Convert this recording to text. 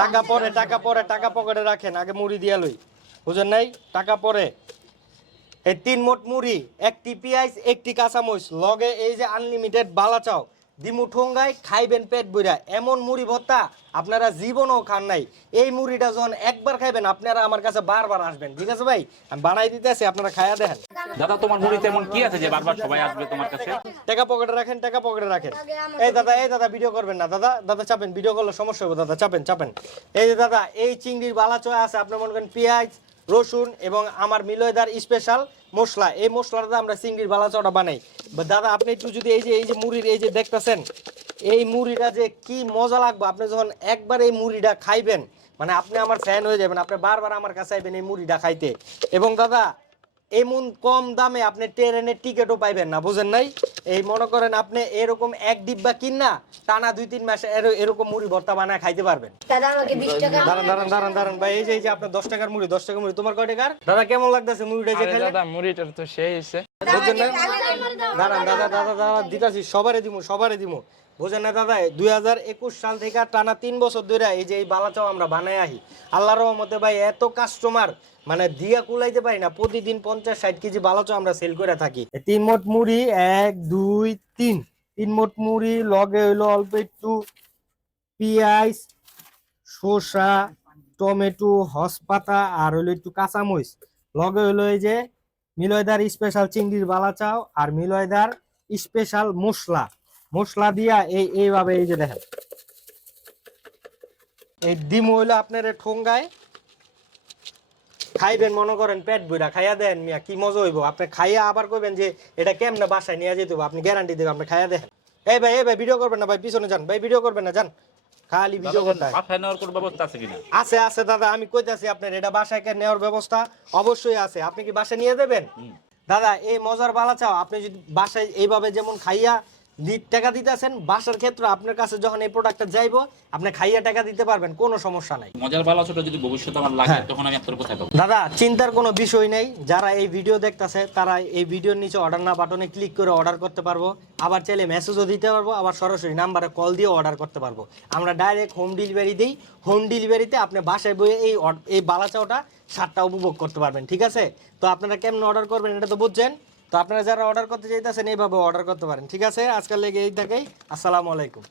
টাকা পরে টাকা পকেটে রাখেন, আগে মুড়ি দিয়া লই। বুঝেন নাই? টাকা পরে। এই 3 মোট মুড়ি, একটি পেঁয়াজ, একটি কাঁচামরিচ, লগে এই যে আনলিমিটেড বালা চাও দিমু ঠোঙ্গায়, খাইবেন পেট বইরা। এমন মুড়ি ভর্তা আপনারা জীবনও খান নাই। এই মুড়িটা যখন একবার খাইবেন আপনারা আমার কাছে বারবার আসবেন। ঠিক আছে ভাই, আমি বানাই দিতেছি, আপনারা খাইয়া দেখেন। দাদা তোমার মুড়িতে এমন কি আছে যে বারবার সবাই আসবে তোমার কাছে? টাকা পকেটে রাখেন, টাকা পকেটে রাখেন। এই দাদা ভিডিও করবেন না দাদা, দাদা চাপেন, ভিডিও করলে সমস্যা হবে দাদা, চাপেন। এই যে দাদা, এই চিংড়ির বালা চয় আছে, আপনার মনে করেন পেঁয়াজ, রসুন এবং আমার মিলয়দার স্পেশাল মশলা। এই মশলাটা আমরা চিংড়ির বালা চটা বানাই। দাদা আপনি একটু যদি এই যে মুড়ির এই যে দেখতেছেন, এই মুড়িটা যে কি মজা লাগবে, আপনি যখন একবার এই মুড়িটা খাইবেন মানে আপনি আমার ফ্যান হয়ে যাবেন, আপনি বারবার আমার কাছে আইবেন এই মুড়িটা খাইতে। এবং দাদা এমন কম দামে আপনি ট্রেনের টিকিটও পাইবেন না, বুঝেন নাই? এই মনে করেন আপনি এরকম এক ডিব্বা কিনা টানা 2-3 মাস এরকম মুড়ি ভর্তা বানায় খাইতে পারবেন। দাঁড়ান ভাই, এই যে আপনার 10 টাকার মুড়ি, 10 টাকার মুড়ি। তোমার কয় টাকার? দাদা কেমন লাগতেছে মুড়িটা যে খাইলে? দাদা মুড়িটা তো সেই হইছে। বুঝছেন না? দাঁড়ান দাদা দিতাছি, সবারে দিমু। বুঝেন না দাদা, 2021 সাল থেকে টানা 3 বছর ধরে এই যে এই বালাচাও আমরা বানাই আহি। আল্লাহর রহমতে ভাই এত কাস্টমার মানে দিয়া কুলাইতে পারি না, প্রতিদিন 50-60 কেজি বালাচাও আমরা সেল করে থাকি। 3 মোট মুড়ি, 1 2 3 মোট মুড়ি, লগে হইলো অল্প একটু পেঁয়াজ, শসা, টমেটো, হসপাতা আর হইলো একটু কাঁচামরিচ, লগে হইলো এই যে মিলয়দার স্পেশাল চিংড়ির বালাচাও আর মিলয়দার স্পেশাল মশলা দিয়া এইভাবে এই যে দেখেন এই ডিম হইলো আপনার ঠোঙ্গায় খাইবেন, মনে করেন পেট বইরা খাইয়া দেন মিয়া, কি মজা হইব। আপনি খাইয়া আবার কইবেন যে এটা কেমনে বাসায় নিয়ে যেতে হবে, আপনি গ্যারান্টি দেবেন। আপনি খাইয়া দেখেন। এই ভাই ভিডিও করবেন না ভাই, পিছনে যান ভাই, ভিডিও করবেন না, যান। খালি ভিডিও করতে বাসায় নেওয়ার কোনো ব্যবস্থা আছে কিনা? আছে দাদা, আমি কইতাছি আপনার এটা বাসায় নেওয়ার ব্যবস্থা অবশ্যই আছে। আপনি কি বাসায় নিয়ে দেবেন? দাদা এই মজার বালাচাও আপনি যদি বাসায় এইভাবে যেমন খাইয়া টাকা দিতেছেন, বাসার ক্ষেত্রে আপনার কাছে যখন এই প্রোডাক্টটা যাইবো আপনি খাইয়া টাকা দিতে পারবেন, কোনো সমস্যা নাই। মজার বালা ছোট যদি ভবিষ্যতে আমার লাগে তখন আমি আপনার কোথায় পাবো? দাদা চিন্তার কোনো বিষয় নেই, যারা এই ভিডিও দেখতেছে তারা এই ভিডিওর নিচে অর্ডার না বাটনে ক্লিক করে অর্ডার করতে পারবো, আবার চাইলে মেসেজও দিতে পারবো, আবার সরাসরি নাম্বারে কল দিয়ে অর্ডার করতে পারবো। আমরা ডাইরেক্ট হোম ডেলিভারি দিই। হোম ডেলিভারিতে আপনি বাসায় বইয়ে এই বালাচাওটা স্বাদটা উপভোগ করতে পারবেন। ঠিক আছে? তো আপনারা কেমন অর্ডার করবেন এটা তো বুঝছেন। তো আপনারা যারা অর্ডার করতে চাইতেছেন এইভাবে অর্ডার করতে পারেন। ঠিক আছে, আজকাল লেগে এই থাকেই। আসসালামু আলাইকুম।